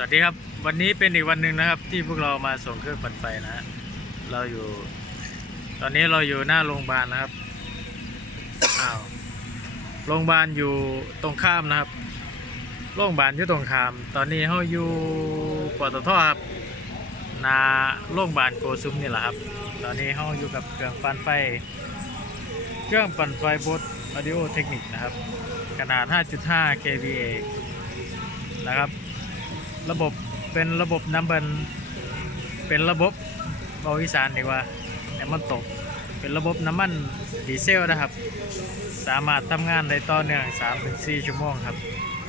สวัสดีครับ วันนี้เป็นอีกวันหนึ่งนะครับ ที่พวกเรามาส่งเครื่องปั่นไฟนะฮะเราอยู่ ตอนนี้เราอยู่หน้าโรงพยาบาลนะครับอ้าวโรงพยาบาลอยู่ตรงข้ามนะครับ โรงพยาบาลอยู่ตรงข้าม ตอนนี้เราอยู่ปตทครับนาโรงพยาบาลโกซุมนี่แหละครับ ตอนนี้เราอยู่กับเครื่องปั่นไฟ เครื่องปั่นไฟบด Audio Technic นะครับ ขนาด 5.5 kVA นะครับ ระบบเป็นระบบน้ำเบนเป็นระบบเบาอีสานดีกว่าแต่มันตก เป็นระบบน้ำมันดีเซลนะครับ สามารถทำงานได้ต่อเนื่อง3-4 ชั่วโมงครับ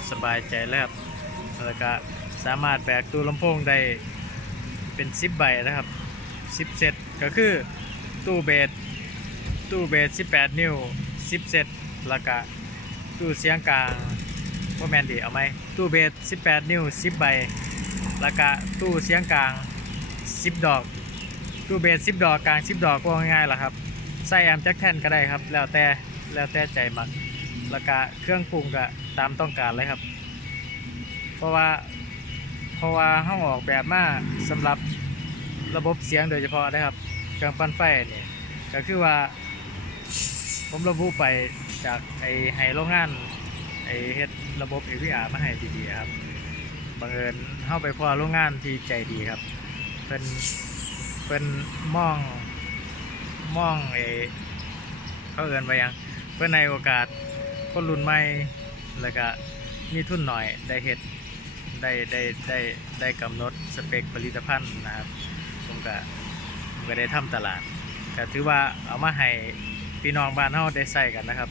สบายใจเลยครับแล้วก็สามารถแบกตู้ลำโพงได้เป็น 10 ใบนะครับ 10 เซตก็คือตู้เบสตู้เบส18 นิ้ว 10 เซตแล้วก็ตู้เสียงกลาง ว่าแมนดีเอาไหมตู้เบส18 นิ้ว 10 ใบแล้วก็ตู้เสียงกลาง 10 ดอก ตู้เบส10 ดอกกลาง 10 ดอกก็ง่ายๆล่ะครับใส่แอมแจ็คแทนก็ได้ครับ แล้วแต่แล้วแต่ใจมักแล้วก็เครื่องปรุงก็ตามต้องการเลยครับ เพราะว่าเพราะว่าห้องออกแบบมาสำหรับระบบเสียงโดยเฉพาะนะครับเครื่องปั่นไฟนี่ก็คือว่า ผมระบุไปจากไอ้ให้โรงงานไอ้เฮ็ด ระบบ AVR มาให้ดีๆครับบังเอิญเข้าไปพอโรงงานที่ใจดีครับ เป็นเป็นมองมองเอเขาเอินไปยังเพื่อในโอกาสคนรุ่นใหม่แล้วก็มีทุนหน่อยได้เฮ็ดได้ได้ได้ได้กำหนดสเปคผลิตภัณฑ์นะครับผมก็ก็ได้ทำตลาดก็ถือว่าเอามาให้พี่น้องบ้านเฮาได้ใส่กันนะครับ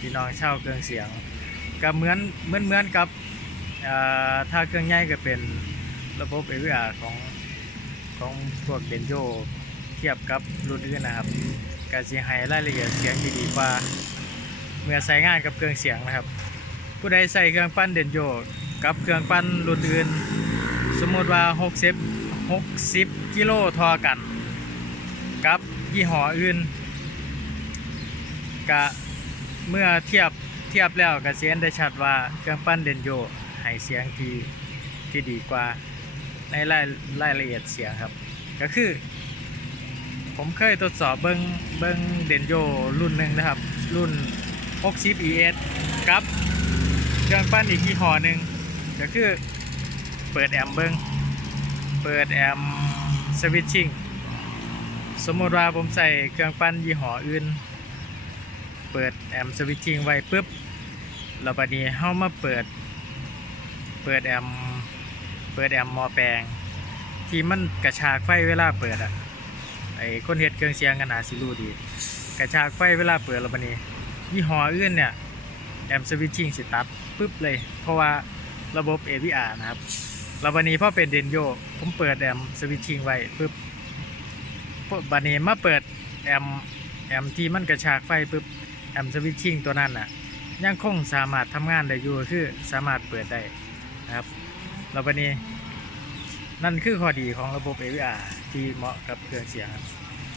พี่น้องเช่าเครื่องเสียง ก็เหมือนเหมือนเหมือนกับถ้าเครื่องใหญ่ก็เป็นระบบ AVR ของของพวกเดนโยเทียบกับรุ่นอื่นนะครับก็สิให้รายละเอียดเสียงดีดีกว่า เมื่อใช้งานกับเครื่องเสียงนะครับ ผู้ใดใส่เครื่องปั้นเดนโยกับเครื่องปั้นรุ่นอื่น สมมติว่า 60 60กิโลทอกัน กับยี่ห้ออื่นก็เมื่อเทียบ เทียบแล้วก็เสียนได้ชัดว่าเครื่องปั้นเดนโยให้เสียงที่ที่ดีกว่าในรายรายละเอียดเสียงครับ ก็คือ ผมเคยทดสอบเบิงเบิงเดนโยรุ่นหนึ่งนะครับ รุ่น 60 ES กับเครื่องปั้นอีกยี่ห้อหนึ่งก็คือเปิดแอมเบิงเปิดแอมสวิตชิ่งสมมติว่าผมใส่เครื่องปั้นยี่ห้ออื่น เปิดแอมสวิตชิ่งไว้ปุ๊บแล้วบัดนี้เฮามาเปิด เปิดแอมเปิดแอมมอแปลง ที่มันกระชากไฟเวลาเปิดอะไอ้คนเฮ็ดเครื่องเสียงกันอาสิรู้ดี กระชากไฟเวลาเปิดแล้วบัดนี้ยี่ห้ออื่นเนี่ยแอมสวิตชิ่งสิตัดปุ๊บเลย เพราะว่าระบบ AVR นะครับแล้วบัดนี้พอเป็นเดนโยผมเปิดแอมสวิตชิ่งไว้ปุ๊บบัดนี้มาเปิดแอมแอมที่มันกระชากไฟปุ๊บ แอมสวิตชิ่งตัวนั้นน่ะยังคงสามารถทำงานได้อยู่ก็คือสามารถเปิดได้นะครับแล้ววันนี้นั่นคือข้อดีของระบบ AVR ที่เหมาะกับเครื่องเสียงครับ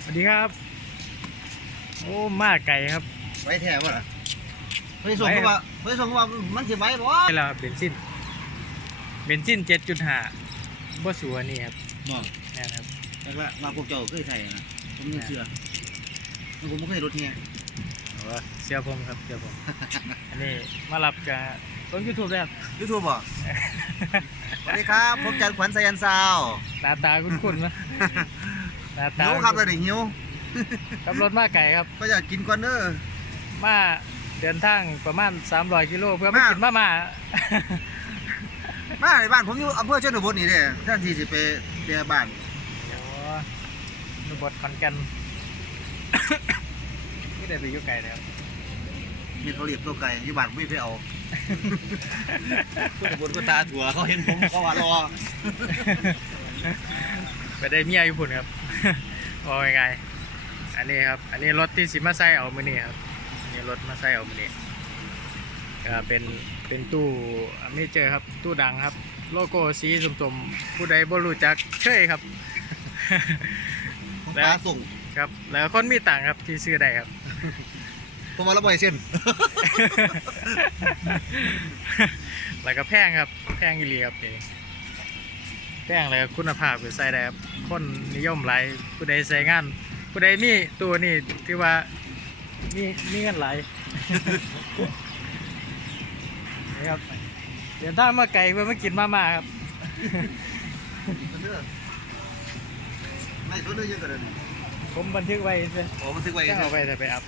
สวัสดีครับ โอ้มาไกลครับไว้แท้บ่ล่ะเฮ้ยส่งเข้ามาเฮ้ยส่งเข้ามามันสิไว้บ่นี่แหละครับเบนซินเบนซิน7.5บ่สูอันนี้ครับบ่แน่นะครับแต่ว่าว่าพวกเจ้าเคยใส่นะผมไม่เชื่อแล้วผมไม่เคยรถเฮียโอ้ เสียผมครับเสียผมอันนี้มารับจากต้นยูทูบเลยครับยูทูบบ่สวัสดีครับผมจันขวัญสายันซาวหน้าตาคุ้นๆนะหน้าตาหิวครับตอนนี้หิวขับรถมาไกลครับ ก็อยากกินก่อนเด้อมาเดินทางประมาณ 300 กิโลเพื่อมามากินมาม่ามาในบ้านผมอยู่อำเภอชนบทนี่เด้แท่านที่สิไปเดียบ้านโอ้นบทขอนแก่น ไม่ได้ไปอยุ่ไกลเลยครับมีเขาเรียกตัวไก่อยู่บ้านผมไม่ไปเอาชนบทก็ตาถั่วเขาเห็นผมเขาว่ารอไปได้เมียอยู่พุ่นครับโอ้ยไงอันนี้ครับ อันนี้รถที่สิมาใส่เอามือนี่ครับอันนี้รถมาใส่เอามือนี่ก็เป็นเป็นตู้ไม่เจอครับตู้ดังครับ โลโก้สีสมๆผู้ใดบ่รู้จักเชยครับตาส่ง ครับ แล้วคนมีตังค์ครับที่ซื้อได้ครับ ผมมาแล้วบ่อยเส้น แล้วก็แพงครับ แพงอีหลีครับนี่ป้งอะไรคุณภาพหรือใส่ได้ครับ คนนิยมหลายผู้ใดใส่งาน ผู้ใดมีตัวนี่ที่ว่ามีมีเงินหลาย นี่ครับ เดี๋ยวถ้างมาไก่เพื่อมากินมาม่าครับ ไม่ตัวนึงยังกระเด็น ผมบันทึกไว้เลยโอ้มันถึงไว้จะเอาไปแต่ไปอัพ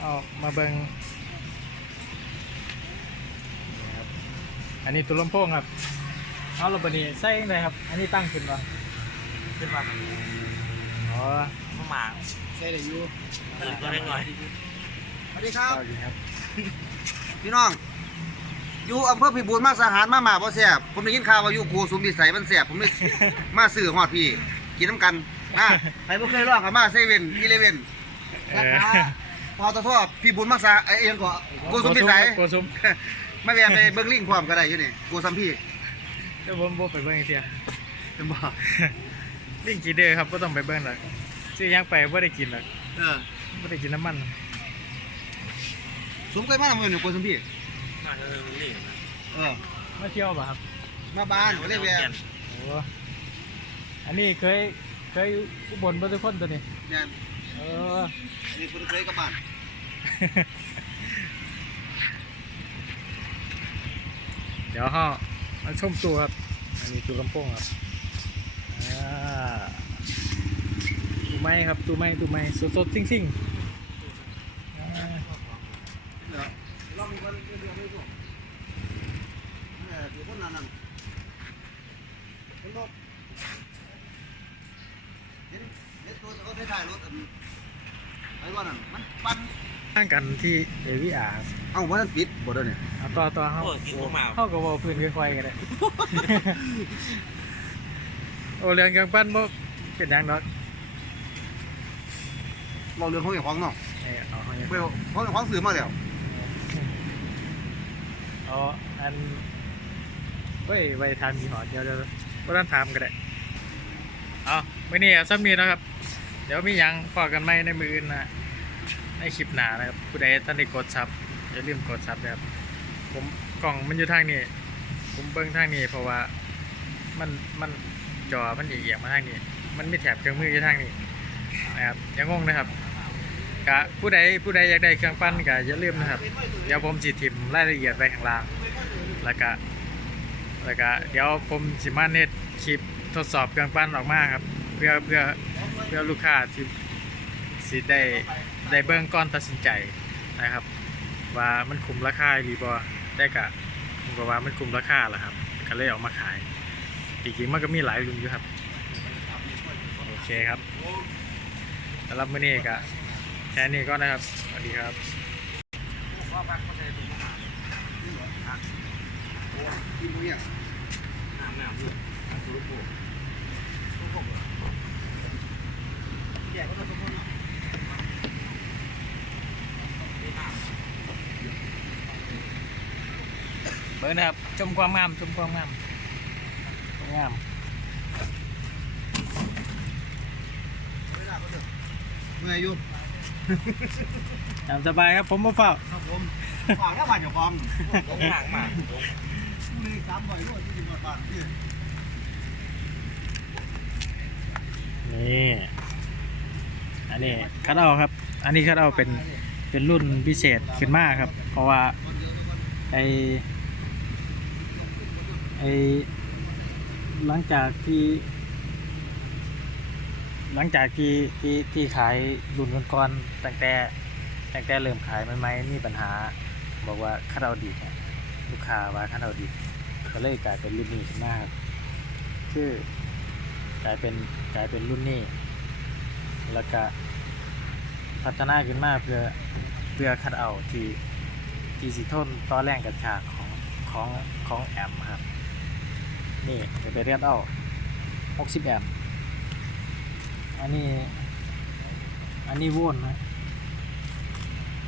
เอามาเบิงนี่ครับอันนี้ตัวลำโพงครับเอาระเบิดนี้ใส่ยังไงครับ อันนี้ตั้งขึ้นวะขึ้นมาอ๋อเข้ามาใช่เลยอยู่ตื่นตัวเล็กน้อยสวัสดีครับเอาอยู่ครับพี่น้องอยู่อำเภอพิบูลมักสาหารมาหมาบ่แซ่บผมได้ยินข่าวว่าอยู่กูสุมพิสัยมันแซ่บผมเลยมาซื้อฮอดพี่ กินน้ำกันอะใครบ่เคยลองก็มาเซเว่นอีเลเว่นเอสาอขาพอตทพิบูลมักสาไอ้เอียงก็กูสุมพิสัยโกซุมไม่แวะไปเบิ่งลิงก์พร้อมก็ได้อยู่นี่กูซัมพี่เดี๋ยวผมโบไปเบิ้งอีกเทียเป็นบ่ลิงกีเดอร์ครับก็ต้องไปเบิ้งหรอกซื้อยังไปไม่ได้กินหรอกเออไม่ได้กินน้ำมันสมเคยมาทำอยู่นี่กูซัมพี่มาเออนี่นะเออมาเที่ยวป่ะครับมาบ้านก็เลยแวะโอ้ อันนี้เคยเคยอุบลเบอร์ทุกคนตัวนี้เนี่ยเออนี่คุณเคยกลับบ้านเดี๋ยวห่อมาชมตัวครับ อันนี้ตัวลำโพงครับอ่าตูไม้ครับตูไม้ตูไม้สดสดๆซิ่งซิ่งๆอ่าเดี๋ยวลองกันเดี๋ยวๆเลยพวกเออคือคนนั้นนั่นคนรถเห็น เห็นตัวเขาถ่ายรถอันไอ้ว่านั่นมันปั่นตั้งกันที่เอวีอาร์เอ้าว่ามันปิดบ่ได้เนี่ยเอาต่อต่อเข้าเข้าก็บอกพื้นค่อยๆกันเลย โอเรื่องกลางปั้นบ่เป็นหยังดอกเราเรื่องของเจ้าของเนาะเอ้ยเอาเขาเว้ยของเจ้าของซื้อมาแล้ว เอาอันเว้ยไว้ทำยี่หอเดี๋ยวเดี๋ยวบ่ต้องถามก็ได้ เอาไม่นี่เอาซ้ำนี้นะครับ เดี๋ยวมียังพอกันไหมในมืออื่นนะในคลิปหนานะครับผู้ใดท่านได้กดซับอย่าลืมกดซับนะครับ ผมกล่องมันอยู่ทางนี้ ผมเบิ่งทางนี้เพราะว่ามันมันจอมันเอียงมาทางนี้ มันไมีแถบเครื่องมืออยู่ทางนี้นะครับอย่างงงนะครับกะผู้ใดผู้ใดอยากได้เครื่องปั้นก็อย่าลืมนะครับ เดี๋ยวผมสิทิมรายละเอียดไว้ข้างล่าง แล้วก็แล้วก็เดี๋ยวผมสิมาเน็ตคลิป ทดสอบเครื่องปั้นออกมาครับ เพื่อเพื่อเพื่อลูกค้าที่สิได้ได้เบิ่งก่อนตัดสินใจนะครับ ว่ามันคุ้มราคาหรือบ่แต่ก็ผมก็ว่ามันคุ้มราคาแหละครับก็เลยออกมาขายจริงๆมันก็มีหลายรุ่นอยู่ครับโอเคครับสำหรับมื้อนี้ก็แค่นี้ก็นะครับสวัสดีครับกินเนี้ยน้ำน้ำด้วยน้ำสุรุปโภค แยกก็ต้องทุกคนเนาะ เบิร์นะครับ ชมความงาม ชมความงามความงามเวลาก็เถอะเมื่อยอยู่ตามสบายครับผมมาเฝ้าครับผมฝากหน้าบ้านเจ้าของลงหางมาลงมีสามใบรถที่อยู่บ้านนี่นี่ อันนี้คัดเอาครับ อันนี้คัดเอาเป็นเป็นรุ่นพิเศษขึ้นมากครับ เพราะว่าไอ ไอหลังจากที่ หลังจากที่ที่ที่ขายรุ่นก่อนๆตั้งแต่ตั้งแต่เริ่มขายใหม่ๆมีปัญหา บอกว่าคัดเอาดีเนี่ยลูกค้าว่าคัดเอาดีก็เลยกลายเป็นรุ่นนี้ขึ้นมาครับคือกลายเป็นกลายเป็นรุ่นนี้ แล้วก็พัฒนาขึ้นมาเพื่อเพื่อคัดเอาที่ที่สิทนต่อแรงกระชากของของของแอมป์ครับ นี่จะไปเรียนเอา60แอมป์อันนี้ อันนี้โวลต์นะ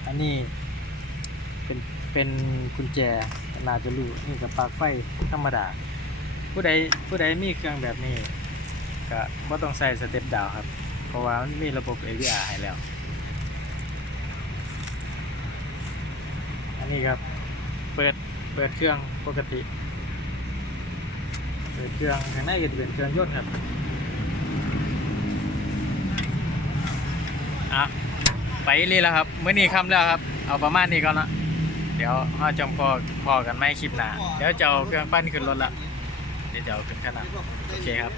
อันนี้เป็นเป็นกุญแจน่าจะรู้นี่กับปลั๊กไฟธรรมดา ผู้ใดผู้ใดมีเครื่องแบบนี้ก็บ่ต้องใส่สเต็ปดาวครับ เพราะว่ามันมีระบบ AVR ให้แล้ว อันนี้ครับ เปิดเปิดเครื่องปกติ ปิดเครื่องข้างในก็จะเป็นเครื่องยนต์ครับอะไปเลยแล้วครับเมื่อนี้ค่ำแล้วครับ เอาประมาณนี้ก่อนละเดี๋ยวเราจำพอพอกันไม่คลิปหนาเดี๋ยวจะเอาเครื่องปั้นขึ้นรถละเดี๋ยวจะเอาขึ้นขนาดโอเคครับ